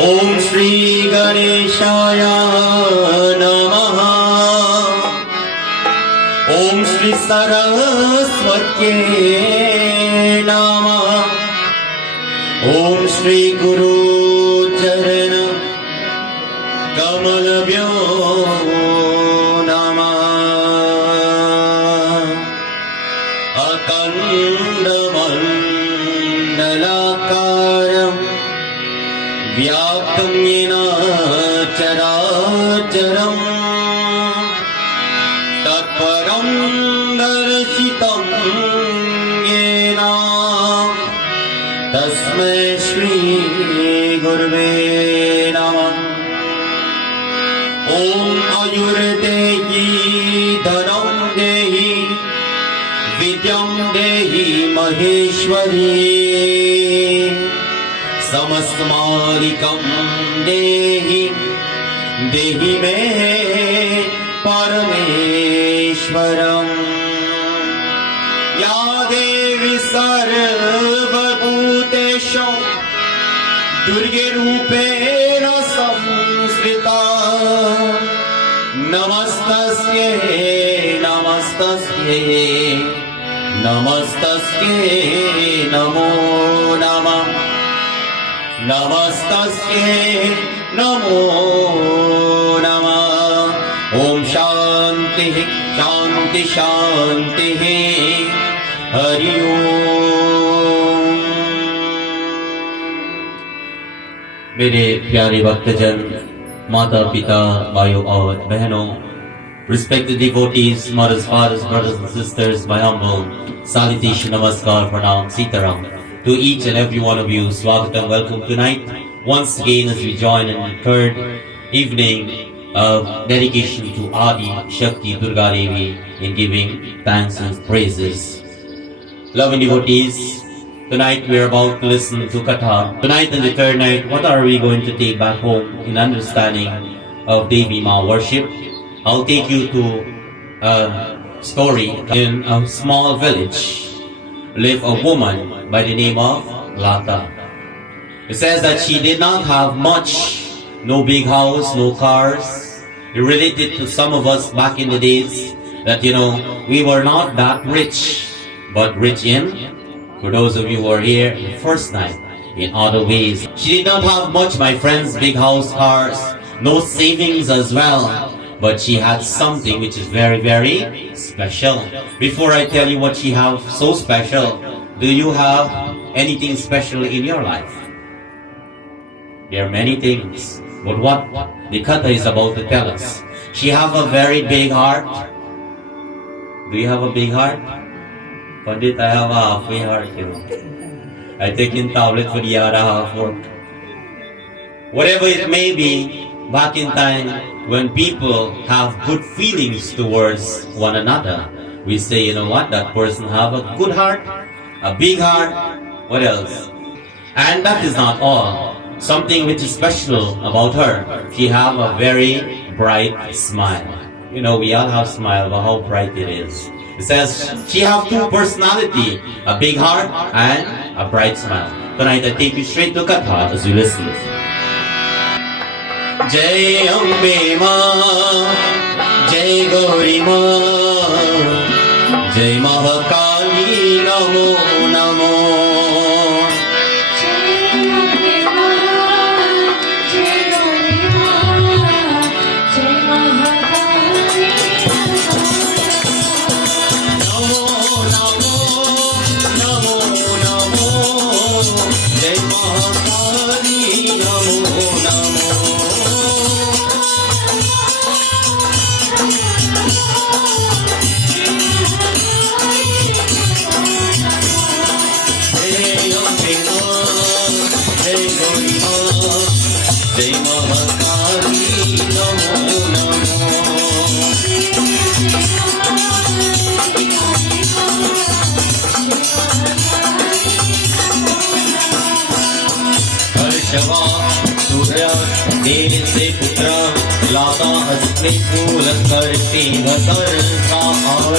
Om Shri Ganeshaya Namaha. Om Shri Saraswatye Namaha. Om Shri Guru Charana Kamalabhyo Namaha. Akandamandalakaram Vyaptam Yena Characharam Tatparam Darshitam Yena Tasmai Shri Gurve Namah. Om Ayurdehi Dhanam Dehi Vidyam Dehi Maheshwari Samasmarikam Dehi Dehi Me Parameshwaram. Ya Devi Sarvabhuteshu Durge Rupena Samskrita. Namastasye Namastasye Namastasye Namo Namah. Namastasye Namo Namah. Om Shanti Shanti Shanti Hari Om. मेरे प्यारे भक्तजन, माता पिता भाइयों और बहनों, respected devotees, mothers, fathers, brothers and sisters, my humble salutation, namaskar, pranam, sitaram to each and every one of you. Swagatam, welcome tonight once again as we join in the third evening of dedication to Adi Shakti Durga Devi in giving thanks and praises. Loving devotees, tonight we are about to listen to Katha. Tonight and the third night, what are we going to take back home in understanding of Devi Ma worship? I'll take you to a story. In a small village lived a woman by the name of Lata. It says that she did not have much, no big house, no cars. It related to some of us back in the days that, we were not that rich, but rich in, for those of you who are here the first night, in other ways. She did not have much, my friends, big house, cars, no savings as well. But she had something which is very, very special. Before I tell you what she has so special, do you have anything special in your life? There are many things, but what the Katha is about to tell us. She have a very big heart. Do you have a big heart? Pandit, I have a halfway heart, I take in tablet for the other half work. Whatever it may be, back in time, when people have good feelings towards one another, we say, you know what, that person have a good heart, a big heart, what else? And that is not all. Something which is special about her, she have a very bright smile. We all have smile, but how bright it is. It says she have two personality, a big heart and a bright smile. Tonight I take you straight to Katha as you listen. Jai Ambe Ma, Jai Gauri Ma, Jai Mahakali Namo Namo. वृषवा सूर्य देव से पुत्र लाता अस्मे फूल करती नजर का और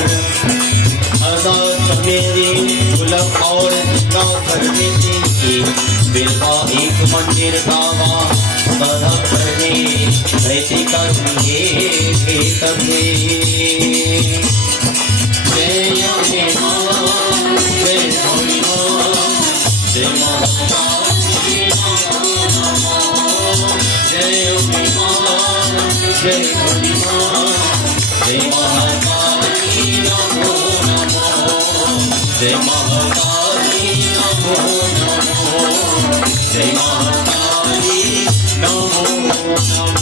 मेरी गुलाब और जितना करने की बिल्वा एक मंदिर गावा सदा करने रहते करेंगे बेतंगे जय अम्बे मां जय भोली मां जय महाकाली नमो जय अम्बे मां जय भोली मां जय महाकाली नमो जय महाकाली नमो नमो जय Mahakali Namo Namo.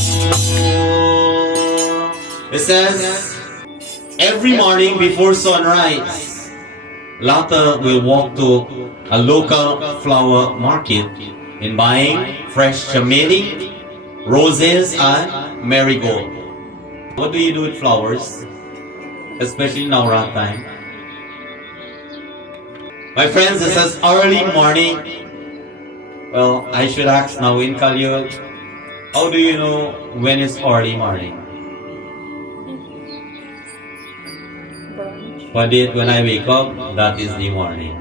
It says, every morning before sunrise, Lata will walk to a local flower market in buying fresh chameli, roses and marigold. What do you do with flowers, especially Navraatri time? My friends, it says early morning. Well, I should ask now in Kalyug, how do you know when it's early morning? But when I wake up, that is the morning.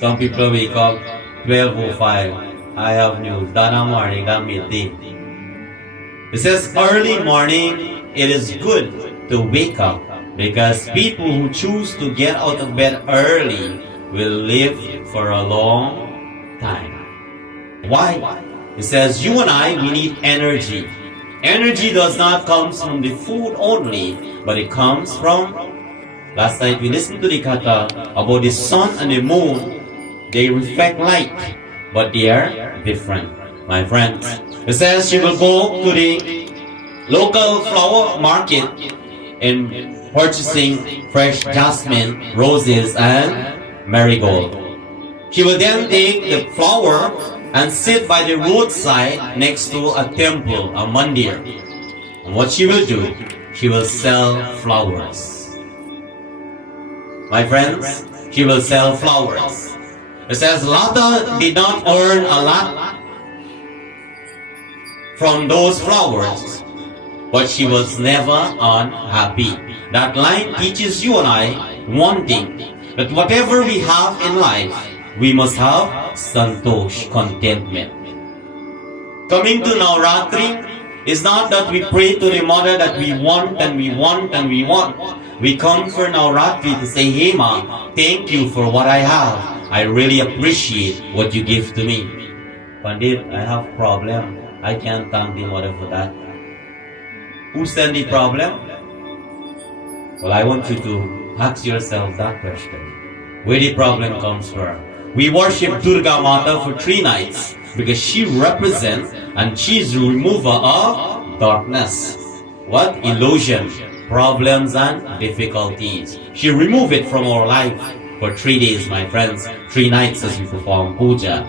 Some people wake up 12:05. I have news. That's not morning, that's midday. It says early morning, it is good to wake up because people who choose to get out of bed early will live for a long time. Why? It says you and I, we need energy. Energy does not come from the food only, but it comes from, last night we listened to the Katha about the sun and the moon. They reflect light, but they are different, my friends. It says you will go to the local flower market and purchasing fresh jasmine, roses and marigold. She will then take the flower and sit by the roadside next to a temple, a Mandir. And what she will do, she will sell flowers. My friends, she will sell flowers. It says Lata did not earn a lot from those flowers, but she was never unhappy. That line teaches you and I one thing, that whatever we have in life, we must have santosh, contentment. Coming to Navraatri is not that we pray to the mother that we want and we want and we want. We come for Navraatri to say, hey ma, thank you for what I have. I really appreciate what you give to me. Pandit, I have problem. I can't thank the mother for that. Who sent the problem? Well, I want you to ask yourself that question. Where the problem comes from? We worship Durga Mata for 3 nights because she represents and she is the remover of darkness. What? Illusion, problems and difficulties. She removes it from our life for 3 days, my friends. 3 nights as we perform puja.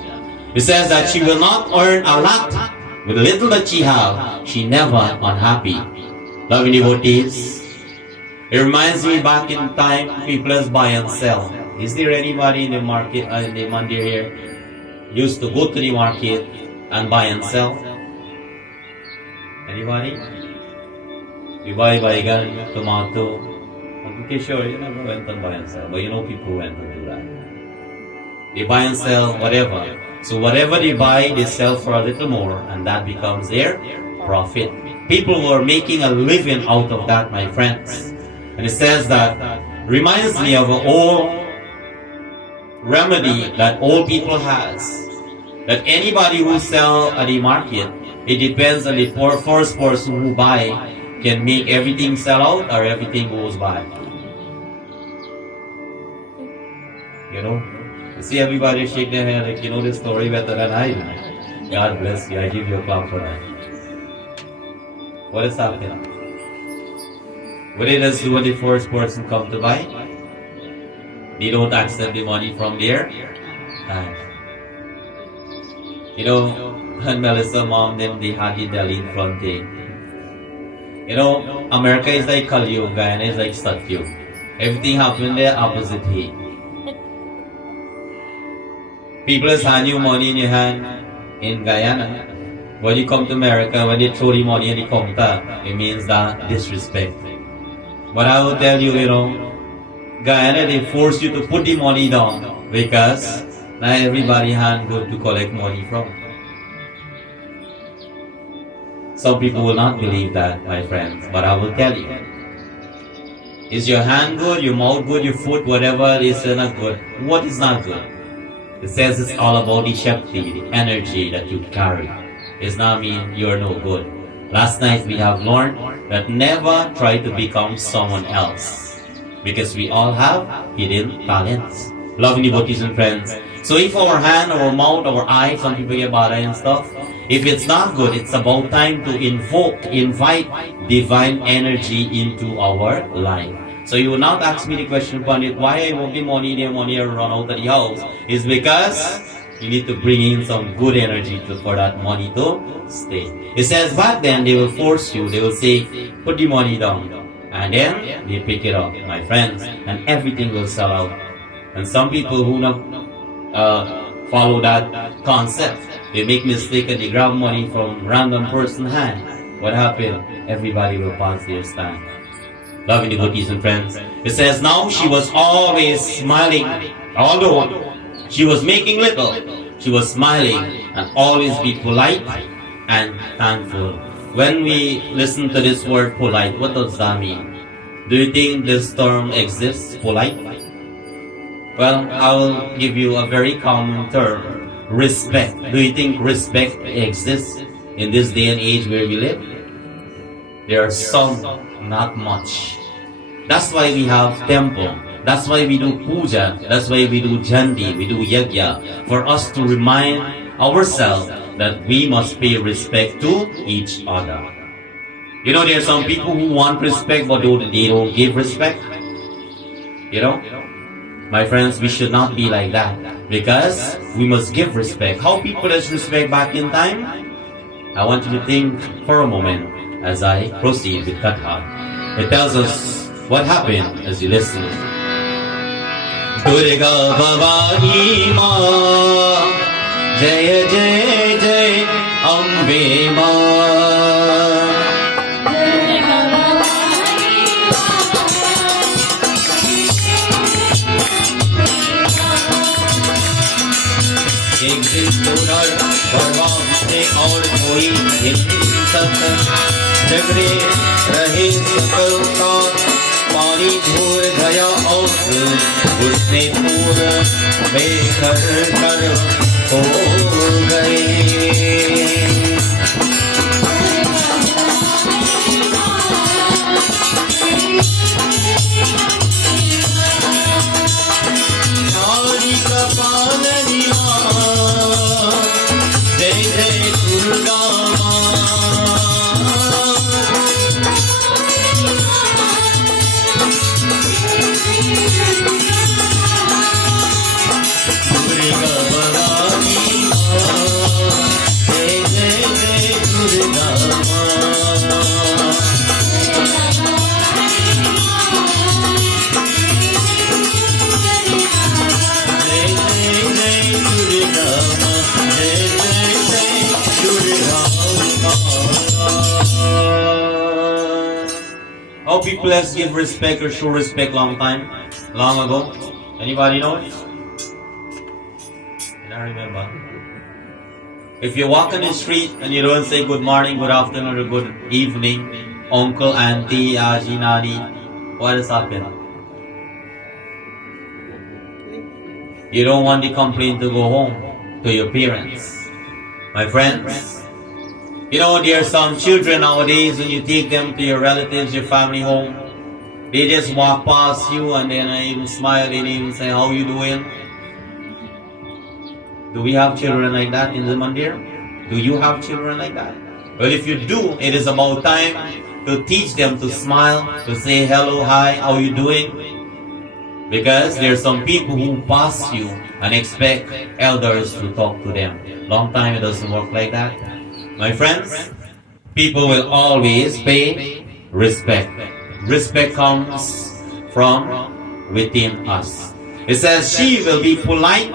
It says that she will not earn a lot. With the little that she have, she never unhappy. Loving devotees, it reminds me back in time, people just buy and sell. Is there anybody in the market, in the Mandir here, used to go to the market and buy and sell? Anybody? You buy baygan, tomato. I'm pretty sure you never went and buy and sell, but you know people went to do that. They buy and sell whatever. So whatever they buy, they sell for a little more, and that becomes their profit. People were making a living out of that, my friends. And it says that, reminds me of an old remedy that old people has. That anybody who sell at the market, it depends on the first person who buy can make everything sell out or everything goes by. You know? You see everybody shake their head like you know this story better than I do. God bless you. I give you a clap for that. What is happening? What it does do when the first person come to buy? They don't accept the money from there. You know, and Melissa mom, them they had the deli in front there. You know, America is like Kalyug, Guyana is like Satyug. Everything happened there opposite here. People just hand you money in your hand. in Guyana. When you come to America, when they throw the money in the counter, it means that disrespect. But I will tell you, Guyana, they force you to put the money down because not everybody hand good to collect money from. Some people will not believe that, my friends, but I will tell you. Is your hand good, your mouth good, your foot, whatever it is not good? What is not good? It says it's all about the Shakti, the energy that you carry. It's not mean you're no good. Last night we have learned that never try to become someone else, because we all have hidden talents. Loving devotees and friends. So if our hand, our mouth, our eye, some people get bad and stuff, if it's not good, it's about time to invite divine energy into our life. So you will not ask me the question, Pandit, why I want the money run out of the house? It's because you need to bring in some good energy for that money to stay. It says back then they will force you, they will say, put the money down. And then they pick it up, my friends, and everything will sell out. And some people who not follow that concept, they make mistake and they grab money from random person's hand. What happened? Everybody will pass their stand. Loving devotees and friends. It says now she was always smiling, although she was making little, she was smiling and always be polite and thankful. When we listen to this word polite, what does that mean? Do you think this term exists, polite? Well, I will give you a very common term, respect. Do you think respect exists in this day and age where we live? There are some, not much. That's why we have temple. That's why we do puja. That's why we do jandi, we do yajna. For us to remind ourselves that we must pay respect to each other. There are some people who want respect but they don't give respect. My friends, we should not be like that, because we must give respect. How people has respect back in time? I want you to think for a moment as I proceed with Katha. It tells us what happened as you listen. Durga Bhavani Ma, Jaya Jaya Jaya Ambe Ma. एक दिन सुनर भगवान से और कोई झगड़े रहे सकल का पानी झूर गया और उसने पूरा बेघर कर हो गए How people has give respect or show respect long ago? Anybody know it? I don't remember. If you walk on the street and you don't say good morning, good afternoon, or good evening, uncle, auntie, aji, nani, what has happened? You don't want the complaint to go home to your parents. My friends, there are some children nowadays, when you take them to your relatives, your family home, they just walk past you and then even smile and even say, how you doing? Do we have children like that in the Mandir? Do you have children like that? Well, if you do, it is about time to teach them to smile, to say hello, hi, how you doing? Because there are some people who pass you and expect elders to talk to them. Long time it doesn't work like that. My friends, people will always pay respect. Respect comes from within us. It says she will be polite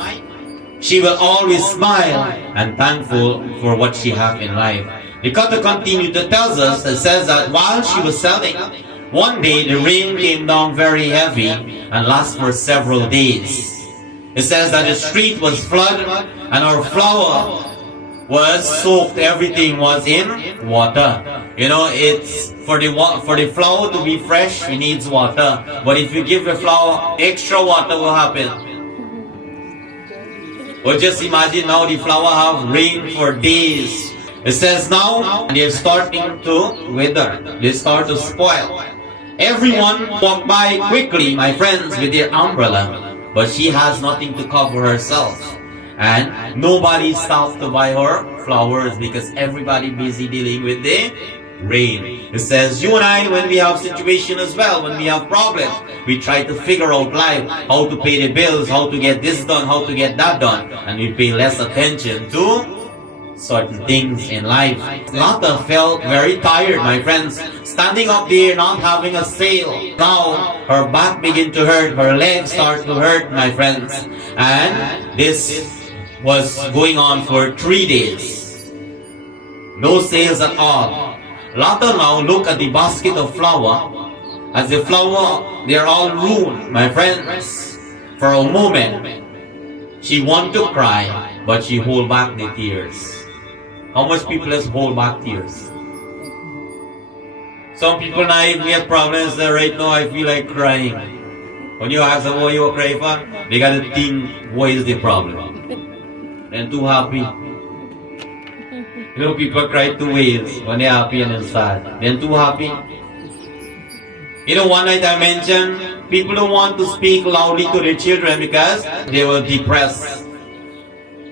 She will always smile and thankful for what she has in life. The Katha continued to tell us, it says that while she was selling, one day the rain came down very heavy and lasted for several days. It says that the street was flooded and her flower was soaked. Everything was in water. You know, it's for the flower to be fresh, it needs water. But if you give the flower extra water, what happens? Well, just imagine now the flower have rain for days. It says now they're starting to wither. They start to spoil. Everyone walk by quickly, my friends, with their umbrella, but she has nothing to cover herself. And nobody stops to buy her flowers because everybody busy dealing with the rain. It says you and I, when we have situation as well, when we have problems, we try to figure out life, how to pay the bills, how to get this done, how to get that done, and we pay less attention to certain things in life. Katha felt very tired, my friends, standing up there not having a sail. Now her back began to hurt, her legs start to hurt, my friends, and this was going on for 3 days. No sails at all. Katha now look at the basket of flower. As the flower, they are all ruined, my friends. For a moment, she want to cry, but she hold back the tears. How much people has hold back tears? Some people now, if we have problems, right now I feel like crying. When you ask them what you cry for, they got to think, what is the problem? They're too happy. You know, people cry two ways, when they're happy and then sad. They're too happy. You know, one night I mentioned, people don't want to speak loudly to their children because they were depressed.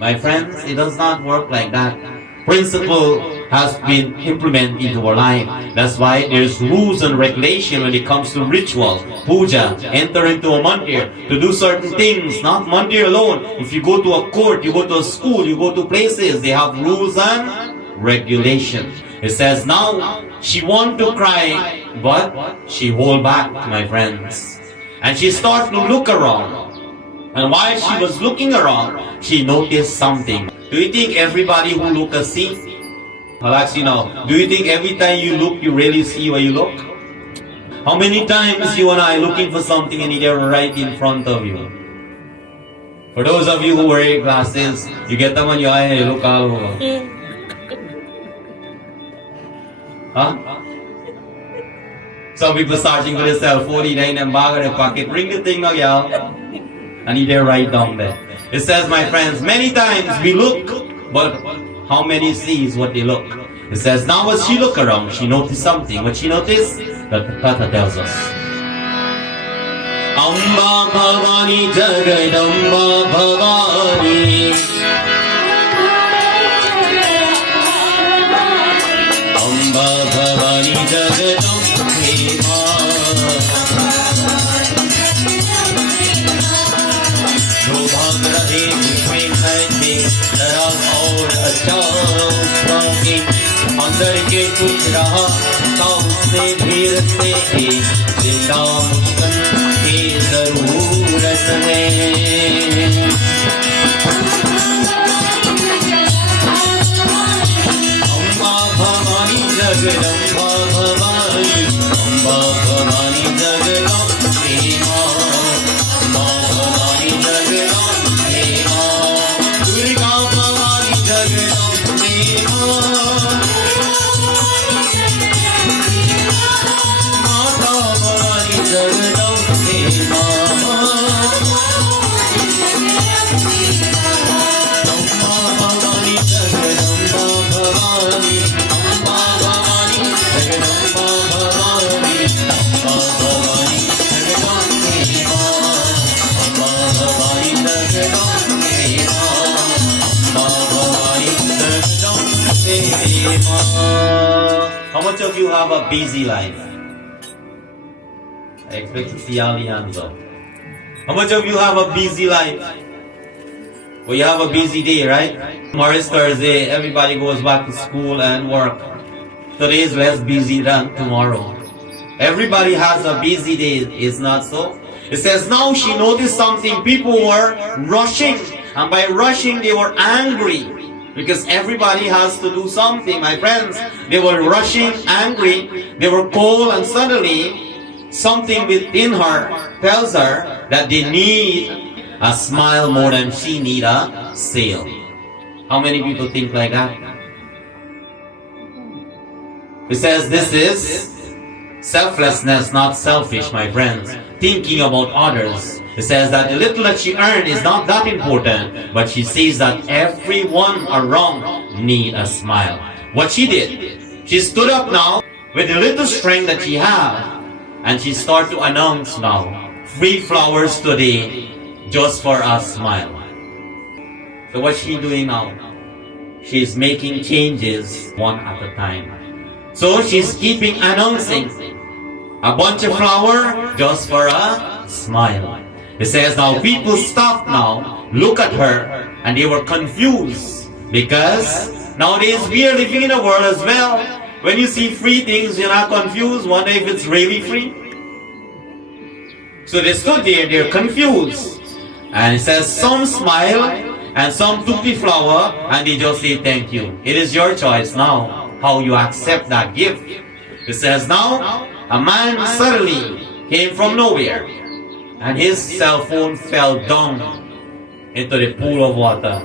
My friends, it does not work like that. Principle has been implemented into our life. That's why there's rules and regulation when it comes to ritual, puja, enter into a mandir, to do certain things, not mandir alone. If you go to a court, you go to a school, you go to places, they have rules and regulation. It says now, she want to cry, but she hold back, my friends. And she started to look around. And while she was looking around, she noticed something. Do you think everybody who look a see? I'll ask you now, do you think every time you look, you really see where you look? How many times you and I looking for something and they're right in front of you? For those of you who wear glasses, you get them on your eye and you look all over. Huh? Some people searching for their cell phone, they in their bag or their pocket. Bring the thing now, y'all. And they're right down there. It says, my friends, many times we look, but how many sees what they look? It says, now as she look around, she noticed something. What she noticed? That Katha tells us. Amba Bhavani Jagadamba Bhavani Amba Bhavani Jagadamba Radhe में खैचे तरह और अचारों स्वामी अंदर के कुछ रहा तो उससे भीड़ से जिंदा मुस्कान की जरूरत है अम्बा भवानी जगदम्बा भवानी अम्बा भवानी जगदम्बा अम्बा भवानी जगदम्बा दुर्गा भवानी जगदम्बा माता Bhavani Jagdamba Amba Bhavani Jagdamba Bhavani Amba Bhavani Jagdamba Bhavani Amba Bhavani Jagdamba Amba Bhavani Jagdamba How much of you have a busy life? I expect to see all the hands up. How much of you have a busy life? Well, you have a busy day, right? Tomorrow is Thursday, everybody goes back to school and work. Today is less busy than tomorrow. Everybody has a busy day, is not so? It says now she noticed something. People were rushing And by rushing, they were angry. Because everybody has to do something, my friends. They were rushing, angry. They were cold, and suddenly, something within her tells her that they need a smile more than she need a sail. How many people think like that? It says this is selflessness, not selfish, my friends. Thinking about others. It says that the little that she earned is not that important, but she sees that everyone around need a smile. What she did, she stood up now with the little strength that she had, and she started to announce now, free flowers today, just for a smile. So what's she doing now? She's making changes one at a time. So she's keeping announcing a bunch of flower just for a smile. It says now people stop now, look at her, and they were confused. Because nowadays we are living in a world as well. When you see free things, you're not confused, wonder if it's really free. So they stood there, they're confused. And it says some smile, and some took the flower, and they just say thank you. It is your choice now, how you accept that gift. It says now, a man suddenly came from nowhere. And his cell phone fell down into the pool of water.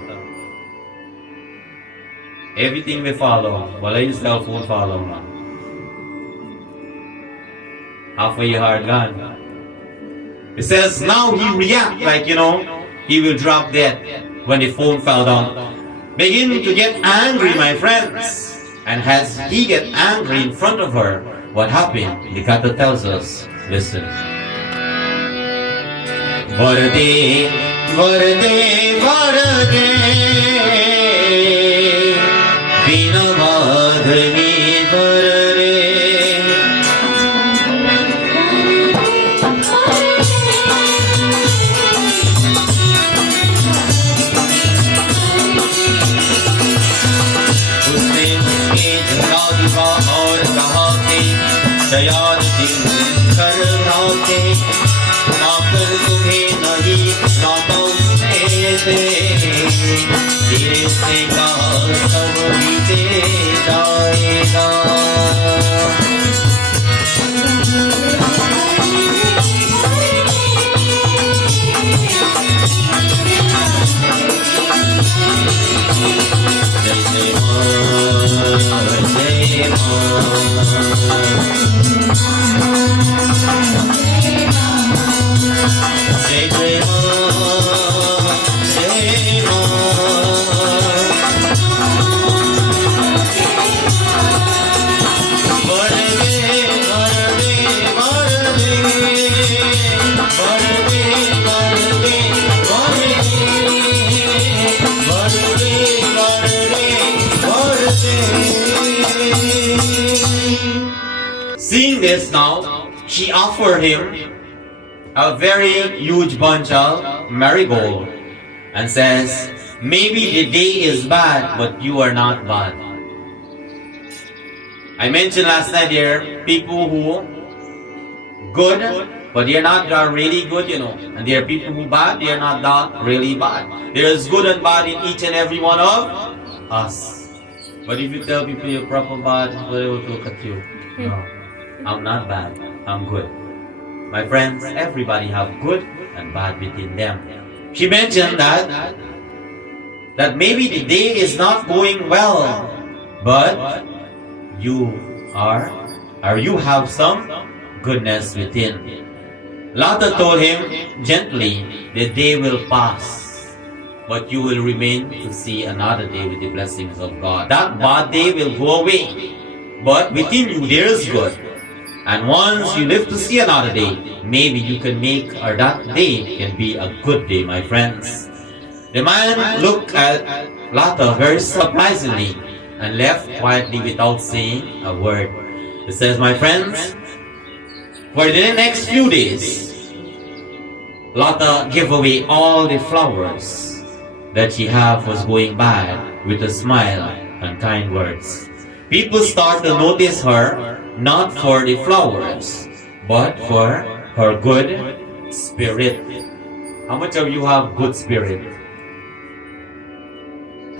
Everything will follow. Well, his cell phone follow now. Half of your heart gone. It says now he react like, he will drop dead when the phone fell down. Begin to get angry, my friends. And as he get angry in front of her, what happened? The Katha tells us, listen. Radhe, Radhe, Radhe, Vina Madhani Radhe. उसने उसके जगा दिवा और कहा थे दयाल दिन कर राते आकर तुम्हें नहीं नाता उसने दे धीरे से कहा सब बीते जाएगा जय Seeing this now, she offered him a very huge bunch of marigold and says, maybe the day is bad, but you are not bad. I mentioned last night there are people who good, but they are not really good, And there are people who bad, they are not that really bad. There is good and bad in each and every one of us. But if you tell people you're proper bad, they will look at you. No. I'm not bad, I'm good. My friends, everybody have good and bad within them. She mentioned that maybe the day is not going well, but you you have some goodness within. Radhe told him gently, the day will pass, but you will remain to see another day with the blessings of God. That bad day will go away, but within you there is good. And once you live to see another day, maybe you can make or that day can be a good day, my friends. The man looked at Radhe very surprisingly and left quietly without saying a word. It says, my friends, for the next few days, Radhe gave away all the flowers that she had was going bad with a smile and kind words. People start to notice her not for the flowers, but for her good spirit. How much of you have good spirit?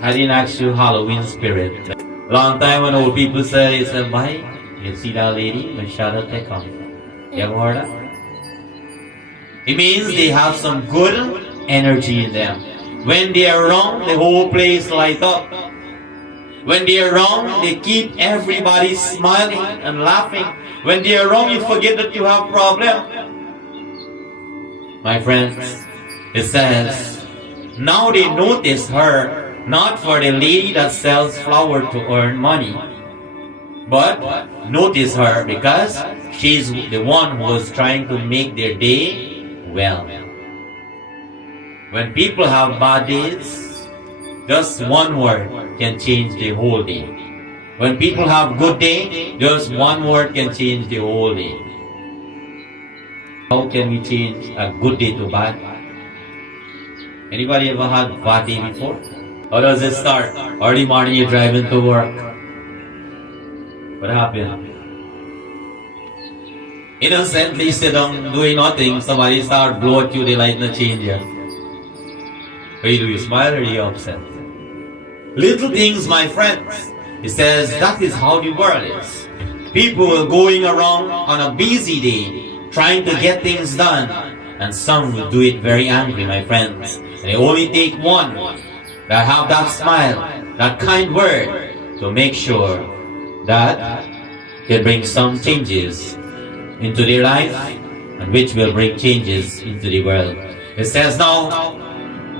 I didn't ask you Halloween spirit. Long time when old people say, why? You see that lady? The shadow take off. You ever heard that? It means they have some good energy in them. When they are wrong, the whole place light up. When they are wrong, they keep everybody smiling and laughing. When they are wrong, you forget that you have problem. My friends, it says, now they notice her not for the lady that sells flour to earn money, but notice her because she's the one who is trying to make their day well. When people have bad days, just one word can change the whole day. When people have good day, just one word can change the whole day. How can we change a good day to bad? Anybody ever had bad day before? How does it start? Early morning you're driving to work. What happened? Innocently sit down doing nothing, somebody start blow at you, the light not change you. What do? You smile or you upset? Little things, my friends. He says that is how the world is. People are going around on a busy day, trying to get things done, and some will do it very angry, my friends. And they only take one that have that smile, that kind word, to make sure that can bring some changes into their life, and which will bring changes into the world. It says now,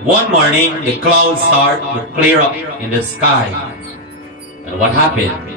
one morning the clouds start to clear up in the sky. And what happened?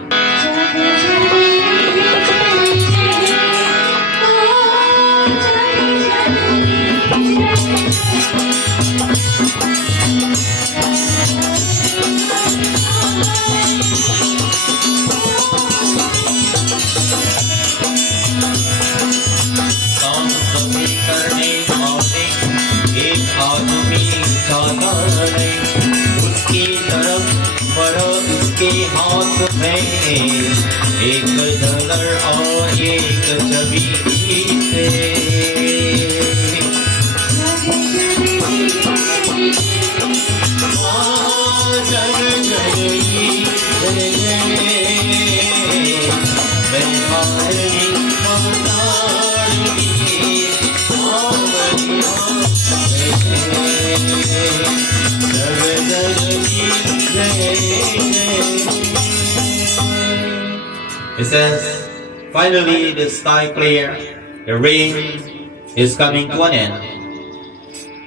उसकी तरफ बढ़ो, उसके हाथ में एक dollar और एक छवि से। It says, finally the sky clear, the rain is coming to an end.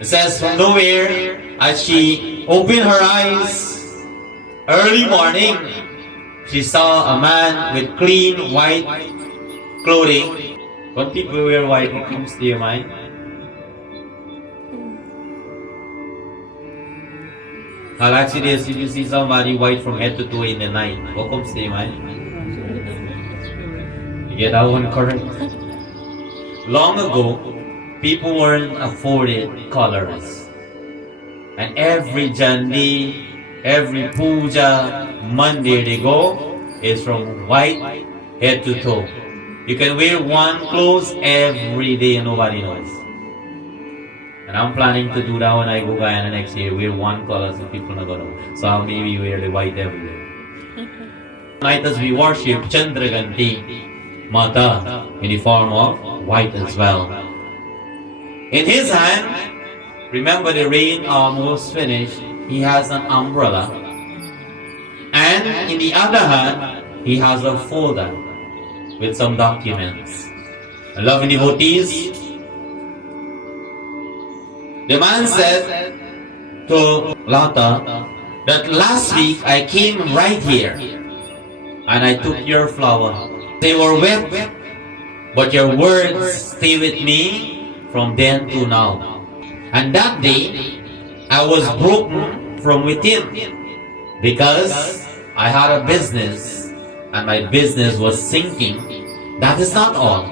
It says, from nowhere, as she opened her eyes, early morning, she saw a man with clean white clothing. When people wear white, what comes to your mind? How actually this, if you see somebody white from head to toe in the night, what comes to your mind? You get that one correct? Long ago, people weren't afforded colors. And every jandi, every puja, Mandir they go, is from white head to toe. You can wear one clothes every day and nobody knows. And I'm planning to do that when I go Guyana next year. Wear one color so people not gonna know. So I'll maybe wear the white everywhere. Tonight as we worship Chandraganti Mata in the form of white as well. In his hand, remember the rain almost finished, he has an umbrella. And in the other hand, he has a folder with some documents. Loving devotees, the man said to Lata that last week I came right here and I took your flower. They were wet, but your words stay with me from then to now. And that day, I was broken from within because I had a business and my business was sinking. That is not all.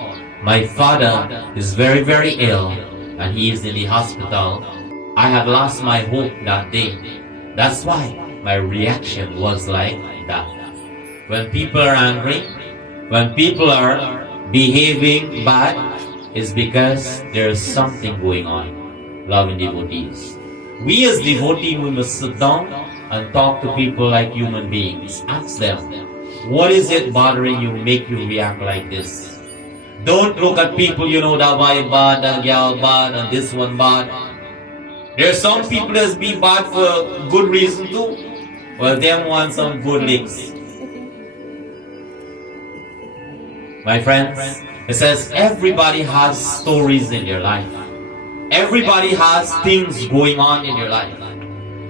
My father is very, very ill and he is in the hospital. I had lost my hope that day. That's why my reaction was like that. When people are angry, when people are behaving bad, it's because there's something going on. Loving devotees. We as devotees, we must sit down and talk to people like human beings. Ask them, what is it bothering you, make you react like this? Don't look at people, that boy bad, that gal bad, and this one bad. There are some people that's be bad for good reason too. Well, them want some good licks. My friends, it says everybody has stories in their life. Everybody has things going on in their life.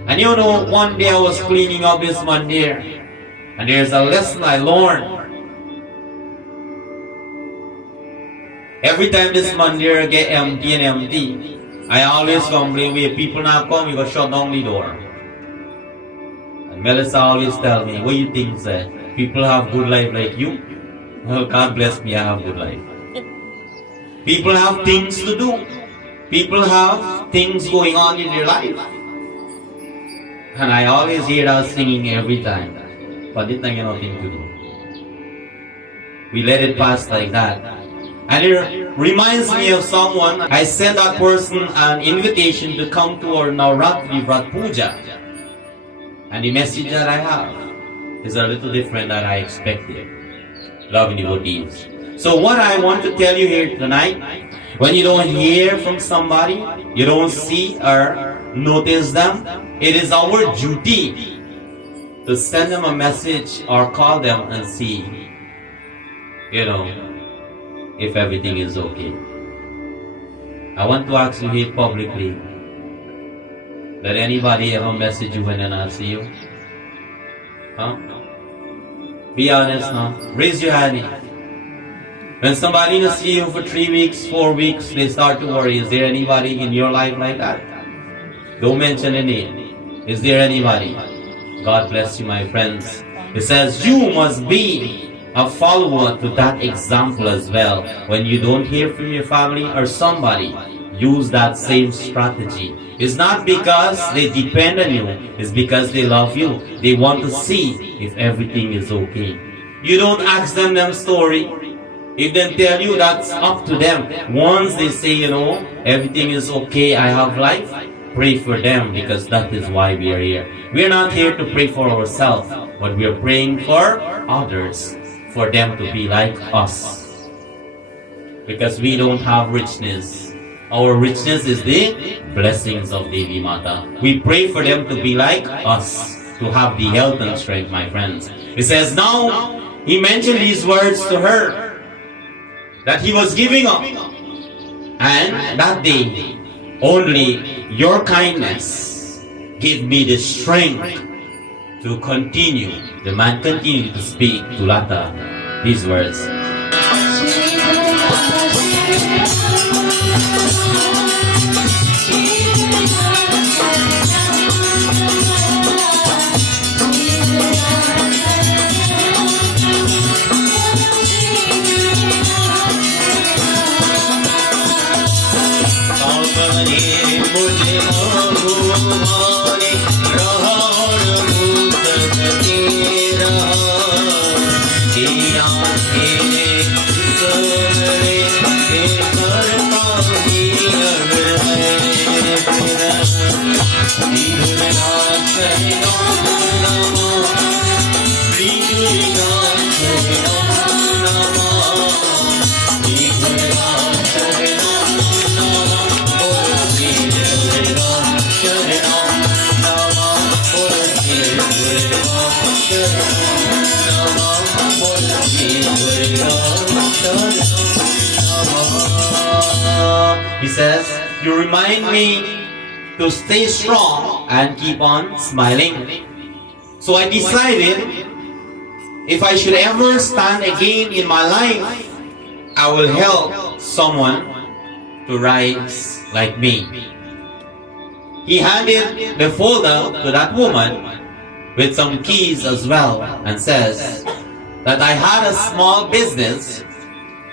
And one day I was cleaning up this Mandir, and there's a lesson I learned. Every time this Mandir get empty and empty, I always complain, when people now come, you go shut down the door. And Melissa always tell me, what you think, sir? People have good life like you? Well, God bless me, I have good life. People have things to do. People have things going on in their life. And I always hear us singing every time. But this time, nothing to do. We let it pass like that. And it reminds me of someone. I sent that person an invitation to come to our Navraatri Vrat Puja. And the message that I have is a little different than I expected. Loving devotees. So what I want to tell you here tonight, when you don't hear from somebody, you don't see or notice them, it is our duty to send them a message or call them and see, if everything is okay. I want to ask you here publicly, did anybody ever message you when they not see you? Huh? Be honest now. Raise your hand. When somebody doesn't see you for 3 weeks, 4 weeks, they start to worry. Is there anybody in your life like that? Don't mention a name. Is there anybody? God bless you, my friends. It says you must be a follower to that example as well. When you don't hear from your family or somebody, use that same strategy. It's not because they depend on you, it's because they love you. They want to see if everything is okay. You don't ask them story. If they tell you, that's up to them. Once they say, everything is okay, I have life, pray for them, because that is why we are here. We are not here to pray for ourselves, but we are praying for others, for them to be like us. Because we don't have richness. Our richness is the blessings of Devi Mata. We pray for them to be like us, to have the health and strength, my friends. It says now, he mentioned these words to her, that he was giving up. And that day, only your kindness gave me the strength to continue. The man continued to speak to Lata these words. He says, you remind me to stay strong and keep on smiling. So I decided, if I should ever stand again in my life, I will help someone to rise like me. He handed the folder to that woman with some keys as well and says that I had a small business,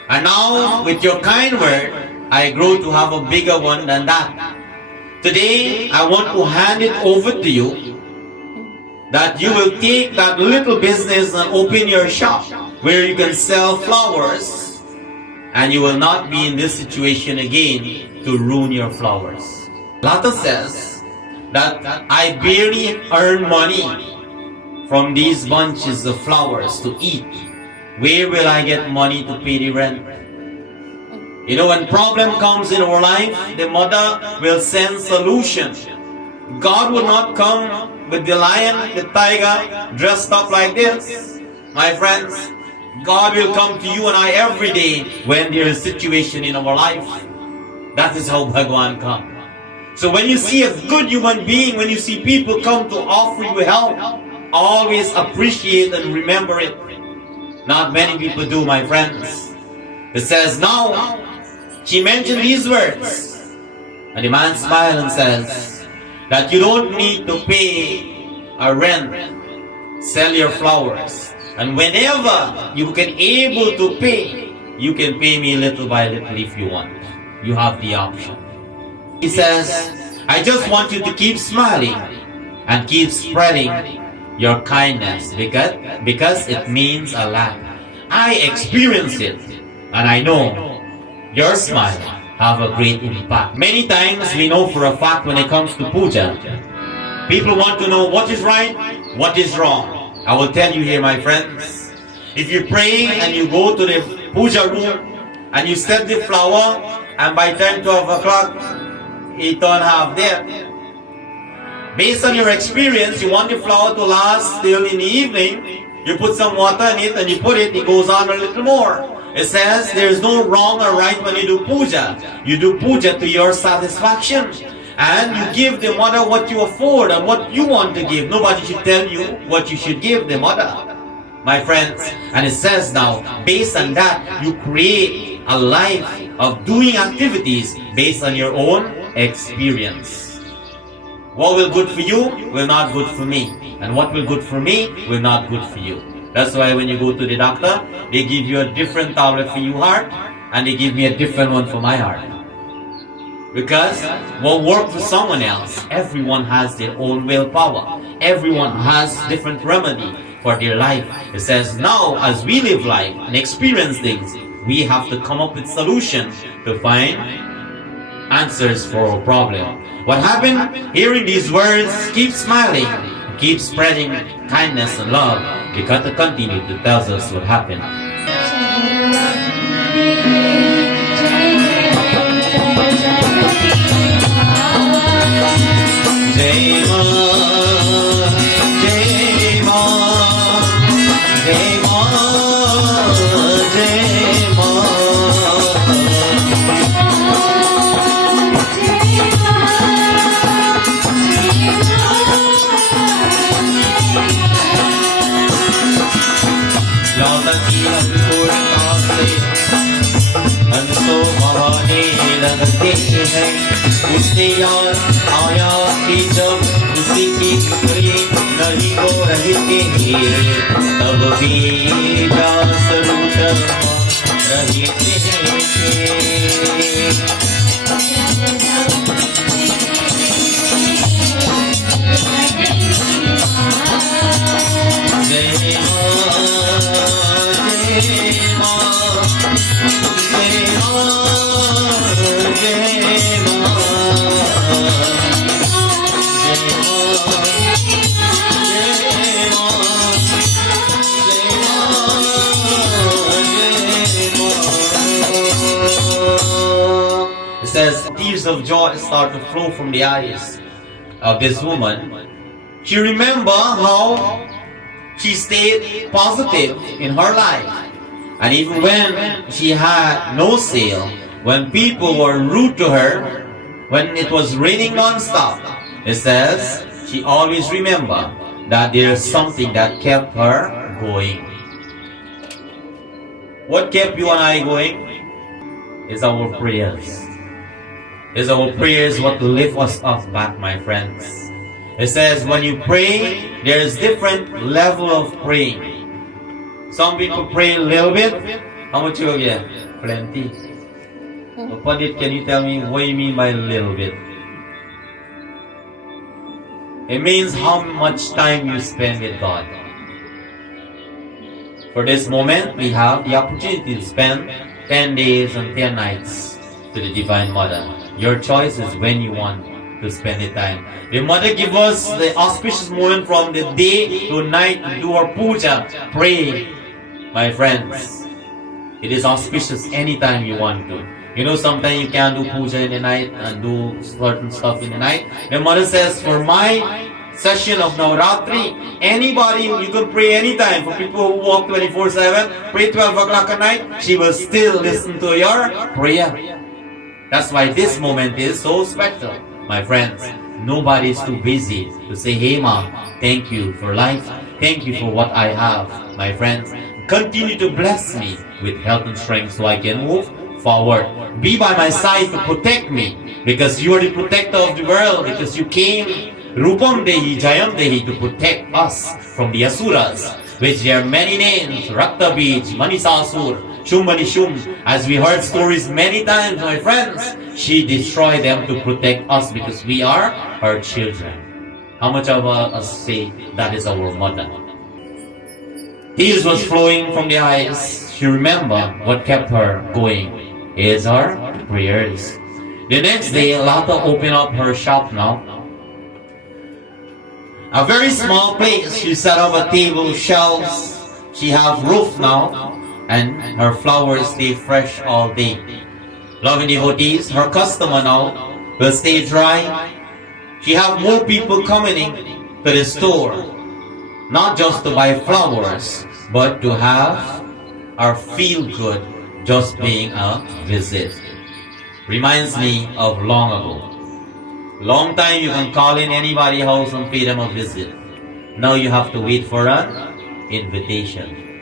and now with your kind word, I grow to have a bigger one than that. Today, I want to hand it over to you, that you will take that little business and open your shop where you can sell flowers, and you will not be in this situation again to ruin your flowers. Lata says that I barely earn money from these bunches of flowers to eat. Where will I get money to pay the rent? You know, when problem comes in our life, the mother will send solution. God will not come with the lion, the tiger, dressed up like this. My friends, God will come to you and I every day when there is a situation in our life. That is how Bhagwan comes. So when you see a good human being, when you see people come to offer you help, always appreciate and remember it. Not many people do, my friends. It says, now, she mentioned these words. And the man smiled and says, that you don't need to pay a rent. Sell your flowers. And whenever you can able to pay, you can pay me little by little if you want. You have the option. He says, I just want you to keep smiling and keep spreading your kindness because it means a lot. I experience it and I know your smile have a great impact. Many times we know for a fact when it comes to puja, people want to know what is right, what is wrong. I will tell you here, my friends, if you pray and you go to the puja room and you set the flower and by 10, 12 o'clock, it don't have there. Based on your experience, you want the flower to last till in the evening. You put some water in it and you put it, it goes on a little more. It says there is no wrong or right when you do puja. You do puja to your satisfaction. And you give the mother what you afford and what you want to give. Nobody should tell you what you should give the mother, my friends. And it says now, based on that, you create a life of doing activities based on your own experience. What will good for you will not good for me. And what will good for me will not good for you. That's why when you go to the doctor, they give you a different tablet for your heart and they give me a different one for my heart. Because what works for someone else, everyone has their own willpower. Everyone has different remedy for their life. It says now as we live life and experience things, we have to come up with solutions to find answers for our problem. What happened? Hearing these words, keep smiling, keep spreading kindness and love. Because Katha continued to tell us what happened. Jai Ma, Jai Ma, Jai Ma, Jai Ma. लगते हैं उसने यार आया कि जब उसी की टुकड़ी नहीं हो रहे थे तब भी प्यास रूठ रहे थे जय मां जय मां It says tears of joy start to flow from the eyes of this woman. She remembered how she stayed positive in her life. And even when she had no sale, when people were rude to her, when it was raining non-stop, it says she always remembered that there is something that kept her going. What kept you and I going? Is our prayers. Is our prayers what lift us up back, my friends. It says when you pray, there is different level of praying. Some people pray a little bit. How much you get? Plenty. Pandit, can you tell me what you mean by a little bit? It means how much time you spend with God. For this moment, we have the opportunity to spend 10 days and 10 nights to the Divine Mother. Your choice is when you want to spend the time. The mother give us the auspicious moment from the day to night to do our puja, pray, my friends. It is auspicious anytime you want to. You know, sometimes you can't do puja in the night and do certain stuff in the night. The mother says, for my session of Navraatri, anybody, you can pray anytime. For people who walk 24/7, pray 12 o'clock at night, she will still listen to your prayer. That's why this moment is so special, my friends. Nobody is too busy to say, hey mom, thank you for life. Thank you for what I have, my friends. Continue to bless me with health and strength so I can move forward. Be by my side to protect me, because you are the protector of the world, because you came Rupam Dehi, Jayam Dehi, to protect us from the Asuras, which there are many names, Rakta Bij, Manisasur, Shumanishum. As we heard stories many times, my friends, she destroyed them to protect us because we are her children. How much of us say that is our mother? Tears was flowing from the eyes. She remembered what kept her going is her prayers. The next day, Lata opened up her shop now. A very small place. She set up a table, shelves. She have roof now, and her flowers stay fresh all day. Loving devotees, her customer now will stay dry. She have more people coming in to the store, not just to buy flowers, but to have our feel good just being a visit. Reminds me of long ago. Long time you can call in anybody's house and pay them a visit. Now you have to wait for an invitation.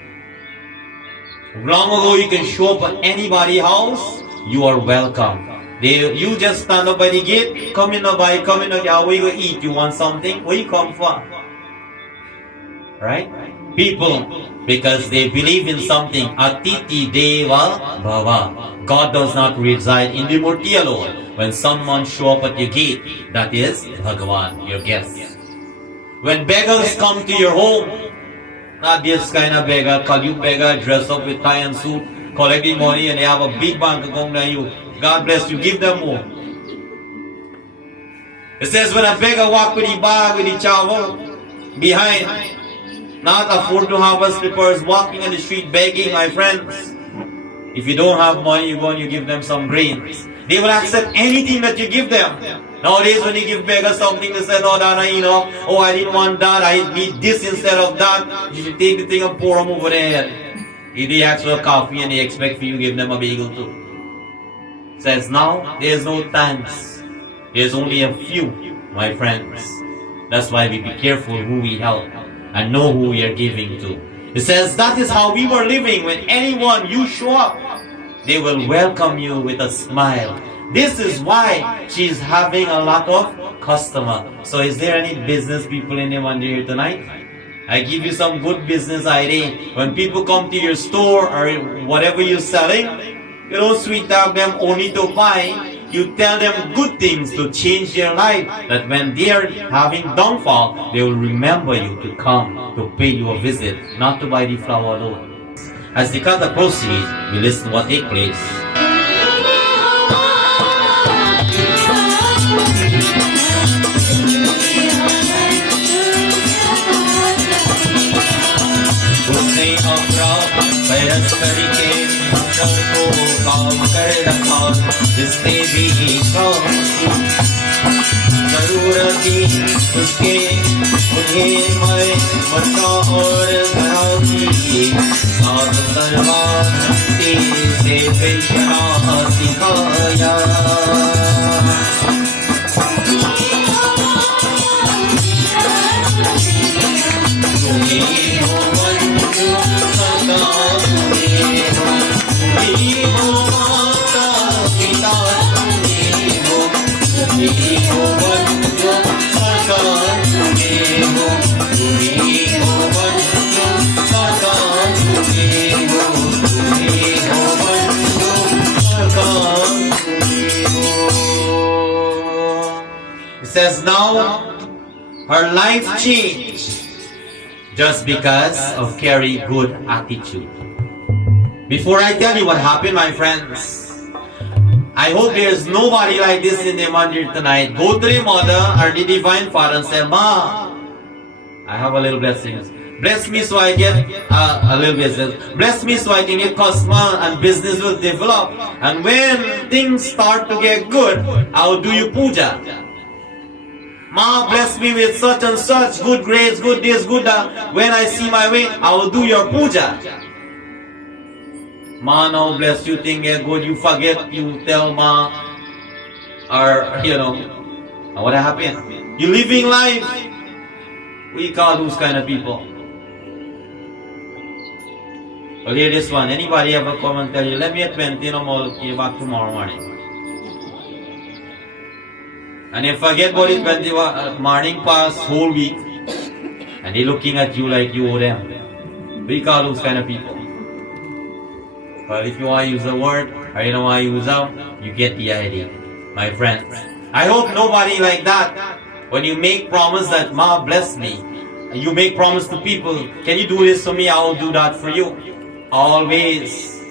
Long ago you can show up at anybody's house, you are welcome. You just stand up by the gate, come in, where you go eat, you want something, where you come for? Right? People, because they believe in something, Atiti Deva Bhava. God does not reside in the murti alone. When someone show up at your gate, that is Bhagavan, your guest. When beggars come to your home, not this kind of beggar, Kalyu beggar, dress up with tie and suit, collecting money, and they have a big bank account on you. God bless you, give them more. It says when a beggar walk with the bag, with the chawal behind, not afford to have a slippers, walking on the street begging, my friends. If you don't have money, you go and you give them some grains. They will accept anything that you give them. Nowadays, when you give beggars something, they say, no, that ain't enough. Oh, I didn't want that. I need this instead of that. You should take the thing and pour them over their head. If they ask for a coffee and they expect for you to give them a bagel too. Says now, there's no thanks. There's only a few, my friends. That's why we be careful who we help and know who we are giving to. It says that is how we were living. When anyone you show up, they will welcome you with a smile. This is why she's having a lot of customers. So is there any business people in the Mandir here tonight? I give you some good business idea. When people come to your store or whatever you're selling, you don't sweet talk them only to buy. You tell them good things to change their life. That when they are having downfall, they will remember you to come to pay you a visit, not to buy the flower alone. As the Katha proceeds, we listen to what takes place. जिसने भी जरूरत थी उसके उन्हें मैं मक्का और घरा की साथ दरबार से पेशना सिखाया It says now her life changed just because of carrying good attitude. Before I tell you what happened, my friends, I hope there's nobody like this in the Mandir tonight. Go to the mother or the divine father and say, Ma, I have a little blessing. Bless me so I get a little business. Bless me so I can get customer and business will develop. And when things start to get good, I'll do you puja. Ma, bless me with such and such, good grades, good this, good that. When I see my way, I will do your puja. Ma, now bless you, thing get good, you forget, you tell Ma, or, what happened? You living life. We call those kind of people. Well, hear this one. Anybody ever come and tell you, let me at 20, no more, look you back tomorrow morning. And you forget about it when the morning pass whole week, and they looking at you like you owe them. We call those kind of people. But if you want to use the word, or you don't want to use out, you get the idea, my friends. I hope nobody like that. When you make promise that Ma bless me, and you make promise to people, can you do this for me? I will do that for you. Always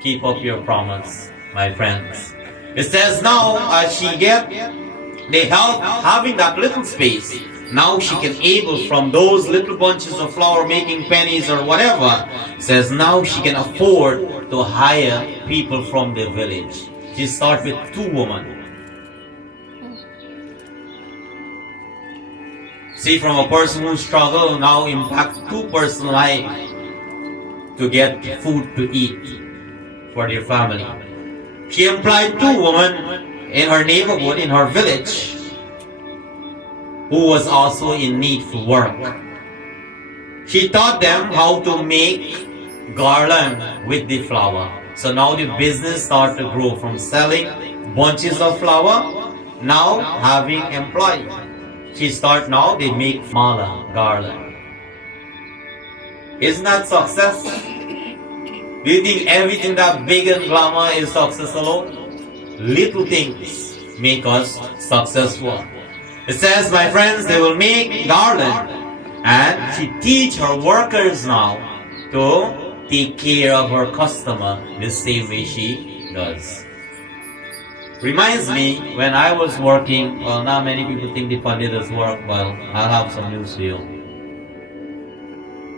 keep up your promise, my friends. It says now, as she get the help having that little space, now she can able from those little bunches of flour making pennies or whatever. It says now she can afford to hire people from the village. She start with 2 women. See, from a person who struggle now impact 2 person's life to get food to eat for their family. She employed 2 women in her neighborhood, in her village, who was also in need for work. She taught them how to make garland with the flour. So now the business started to grow from selling bunches of flour, now having employees. She start now, they make mala, garland. Isn't that success? Do you think everything that big and glamour is success alone? Little things make us successful. It says, my friends, they will make garland. And she teach her workers now to take care of her customer the same way she does. Reminds me, when I was working, well, not many people think the Panditas work, well, I'll have some news for you.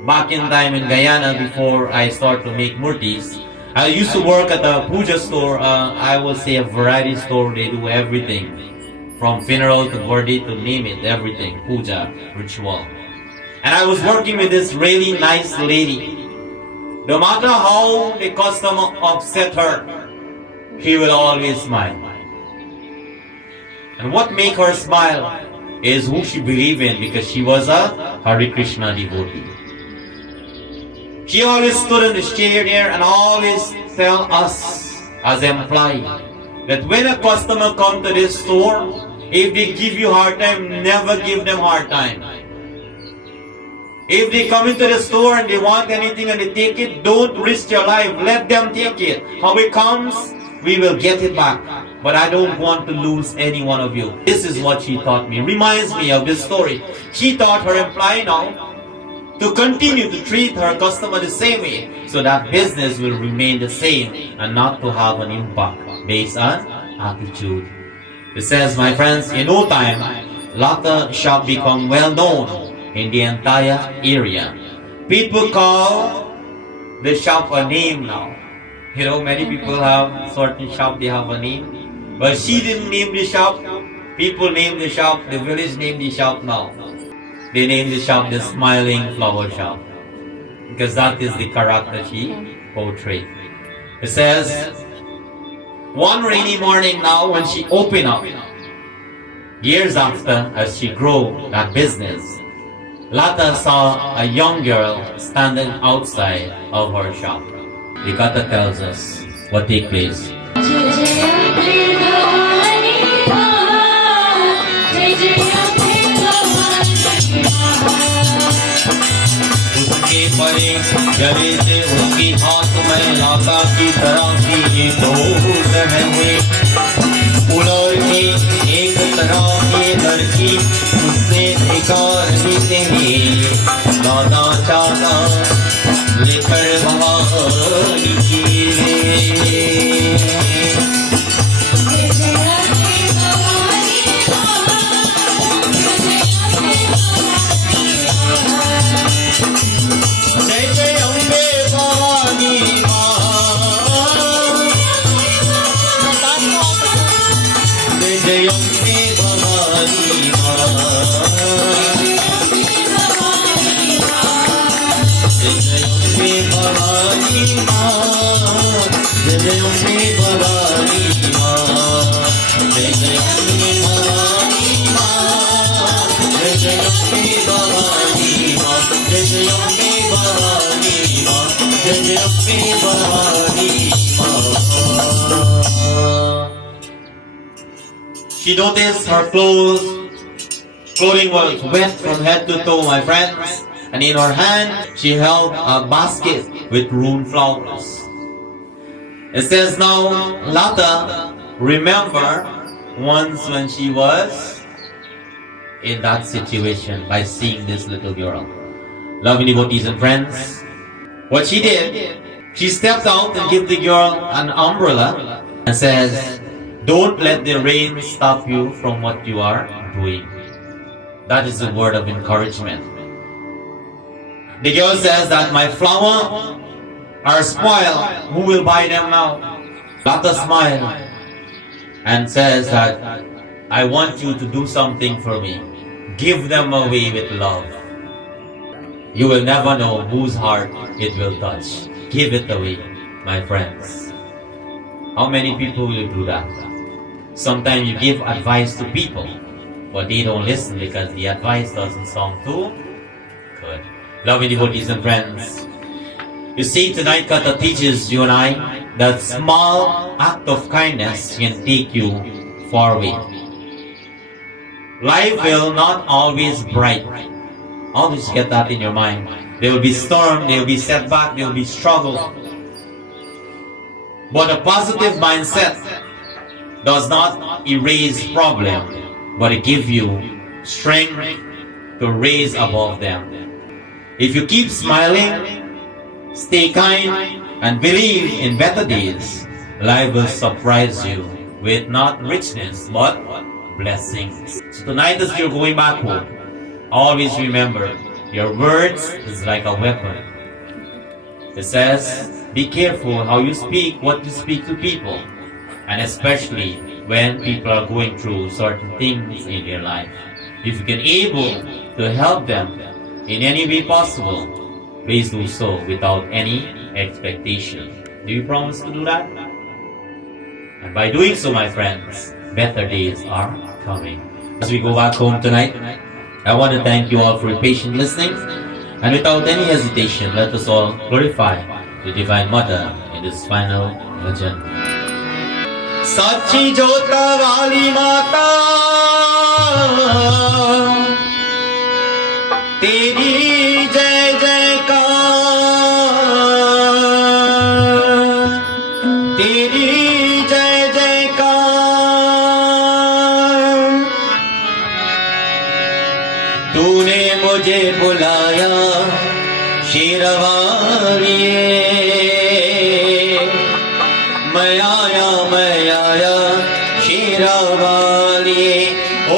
Back in time in Guyana, before I started to make murtis, I used to work at a puja store, I would say a variety store. They do everything, from funeral to birthday to name it, everything, puja, ritual. And I was working with this really nice lady. No matter how the customer upset her, she will always smile. And what made her smile is who she believed in, because she was a Hare Krishna devotee. She always stood in the chair there and always tell us as employees that when a customer come to this store, if they give you hard time, never give them hard time. If they come into the store and they want anything and they take it, don't risk your life. Let them take it. How it comes, we will get it back. But I don't want to lose any one of you. This is what she taught me. Reminds me of this story. She taught her employee now to continue to treat her customer the same way, so that business will remain the same and not to have an impact based on attitude. It says, my friends, in no time, Lata shop become well known in the entire area. People call the shop a name now. You know, many people have certain shop, they have a name. But she didn't name the shop. People named the shop, the village named the shop now. They named the shop the Smiling Flower Shop, because that is the character she portrayed. It says, one rainy morning now when she opened up, years after as she grew that business, Lata saw a young girl standing outside of her shop. The Katha tells us what took place. उसके परे जले से उसकी हाथ में लाता की तरह की ये डोर हुए उलर के एक तरह के लड़की उससे बेकार ही नहीं दादा चाहता लेकर भवानी की Jai Bhavani Ma, Jai Jai Ambe Bhavani Ma, Jai Jai Ambe Bhavani Ma, Jai Jai Ambe Bhavani Ma, Jai Jai Ambe Bhavani Ma, Jai Jai Ambe Bhavani Ma. She noticed her clothing was wet from head to toe, my friends. And in her hand, she held a basket with ruined flowers. It says now, Lata, remember once when she was in that situation by seeing this little girl. Loving devotees and friends, what she did, she stepped out and gave the girl an umbrella and says, don't let the rain stop you from what you are doing. That is a word of encouragement. The girl says that my flowers are spoiled. Who will buy them now? Lata smiled and says that I want you to do something for me. Give them away with love. You will never know whose heart it will touch. Give it away, my friends. How many people will do that? Sometimes you give advice to people, but they don't listen because the advice doesn't sound too good. Loving devotees and friends, you see, tonight Katha teaches you and I that small act of kindness can take you far away. Life will not always bright. Always get that in your mind. There will be storm, there will be setback, there will be struggle. But a positive mindset does not erase problem, but it gives you strength to raise above them. If you keep smiling, stay kind, and believe in better days, life will surprise you with not richness, but blessings. So tonight as you're going back home, always remember, your words is like a weapon. It says, be careful how you speak, what you speak to people, and especially when people are going through certain things in their life. If you can able to help them in any way possible, please do so without any expectation. Do you promise to do that? And by doing so, my friends, better days are coming. As we go back home tonight, I want to thank you all for your patient listening. And without any hesitation, let us all glorify the Divine Mother in this final bhajan. Sachi Jota Wali Mata, Teri Jai Jaikar, Teri Jai Jaikar. तूने मुझे बुलाया शेरवालिए, मैं आया शेरवालिए। ओ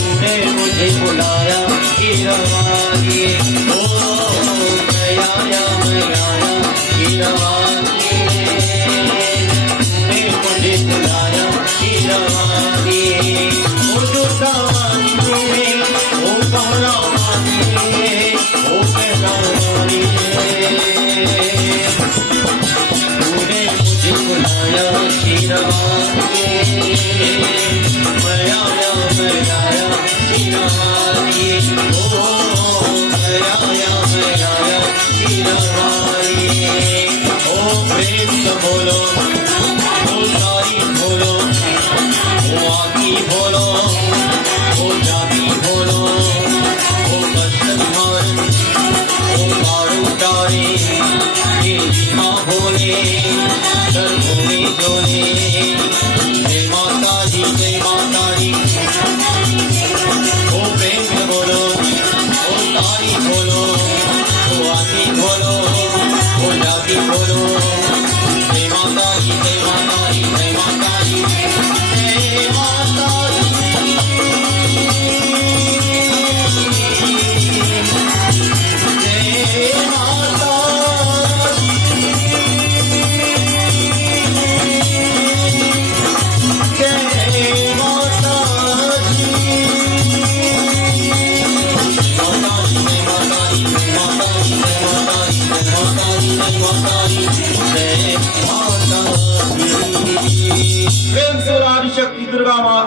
तूने मुझे बुलाया हीरवालिए, ओ मैं आया हीरवालिए, तूने मुझे बुलाया हीरवालिए। दुर्गा माँ